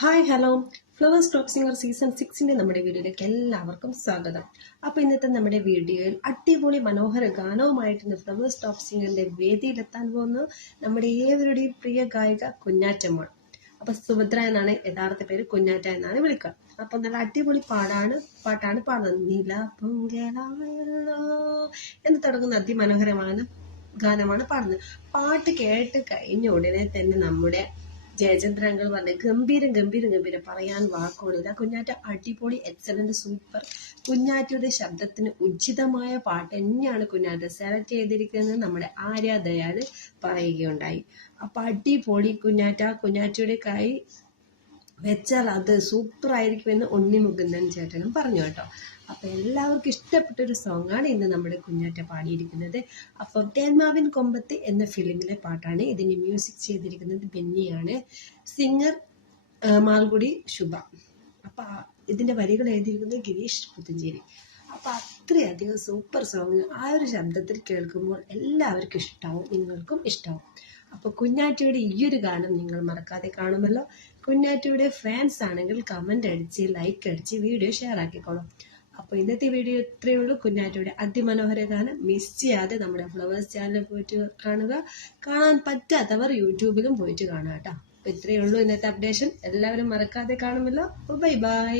Hi hello. Flowers top singer season സിക്സിന്റെ നമ്മുടെ വീഡിയോയിലേക്ക് എല്ലാവർക്കും സ്വാഗതം. അപ്പോൾ ഇന്നത്തെ നമ്മുടെ വീഡിയോയിൽ അടിപൊളി മനോഹര ഗാനവുമായിട്ട് ഇന്ന് ഫ്ലവേഴ്സ് ടോപ്പ് സിംഗറിന്റെ വേദിയിലെത്താൻ പോകുന്നു നമ്മുടെ ഏവരുടെയും പ്രിയ ഗായിക കുഞ്ഞാറ്റമ്മോൾ അപ്പോൾ സുഭദ്ര എന്നാണ് യഥാർത്ഥ പേര് കുഞ്ഞാറ്റ എന്നാണ് വിളിക്കുക. അപ്പൊ നല്ല അടിപൊളി പാടാണ് പാട്ടാണ് പാടുന്നത്. നില എന്ന് തുടങ്ങുന്ന അതിമനോഹരമാണ് ഗാനമാണ് പാടുന്നത്. പാട്ട് കേട്ട് കഴിഞ്ഞ ഉടനെ തന്നെ നമ്മുടെ ജയചന്ദ്രങ്ങൾ പറഞ്ഞ ഗംഭീരം ഗംഭീരം ഗംഭീരം പറയാൻ വാക്കുകളില്ല കുഞ്ഞാറ്റ അടിപൊളി എക്സലന്റ് സൂപ്പർ കുഞ്ഞാറ്റയുടെ ശബ്ദത്തിന് ഉചിതമായ പാട്ട് തന്നെയാണ് കുഞ്ഞാറ്റ സെലക്ട് ചെയ്തിരിക്കുന്നത്. നമ്മുടെ ആര്യ ദയാൽ പറയുകയുണ്ടായി. അപ്പൊ അടിപൊളി കുഞ്ഞാറ്റ കുഞ്ഞാറ്റയുടെ കൈ വെച്ചാൽ അത് സൂപ്പർ ആയിരിക്കുമെന്ന് ഉണ്ണി മുകുന്ദൻ ചേട്ടനും പറഞ്ഞു കേട്ടോ. അപ്പൊ എല്ലാവർക്കും ഇഷ്ടപ്പെട്ട ഒരു സോങ് ആണ് ഇന്ന് നമ്മുടെ കുഞ്ഞാറ്റ പാടിയിരിക്കുന്നത്. അപ്പൊ തേന്മാവിൻ കൊമ്പത്ത് എന്ന ഫിലിമിലെ പാട്ടാണ്. ഇതിന് മ്യൂസിക് ചെയ്തിരിക്കുന്നത് ബെന്നിയാണ്. സിംഗർ മാൽഗുടി ശുഭ. അപ്പൊ ഇതിന്റെ വരികൾ എഴുതിയിരിക്കുന്നത് ഗിരീഷ് പുത്തഞ്ചേരി അപ്പൊ അത്രയധികം സൂപ്പർ സോങ് ആ ഒരു ശബ്ദത്തിൽ കേൾക്കുമ്പോൾ എല്ലാവർക്കും ഇഷ്ടാവും നിങ്ങൾക്കും ഇഷ്ടാവും. അപ്പൊ കുഞ്ഞാറ്റയുടെ ഈ ഒരു ഗാനം നിങ്ങൾ മറക്കാതെ കാണുമല്ലോ. കുഞ്ഞാറ്റയുടെ ഫാൻസ് ആണെങ്കിൽ കമന്റ് അടിച്ച് ലൈക്ക് അടിച്ച് വീഡിയോ ഷെയർ ആക്കിക്കോളും. അപ്പോൾ ഇന്നത്തെ വീഡിയോ ഇത്രയേ ഉള്ളൂ. കുഞ്ഞാറ്റയുടെ അതിമനോഹര ഗാനം മിസ് ചെയ്യാതെ നമ്മുടെ ഫ്ലവേഴ്സ് ചാനൽ പോയിട്ട് കാണുക. കാണാൻ പറ്റാത്തവർ യൂട്യൂബിലും പോയിട്ട് കാണുക കേട്ടോ. അപ്പോൾ ഇത്രയേ ഉള്ളൂ ഇന്നത്തെ അപ്ഡേഷൻ എല്ലാവരും മറക്കാതെ കാണുമല്ലോ. Bye bye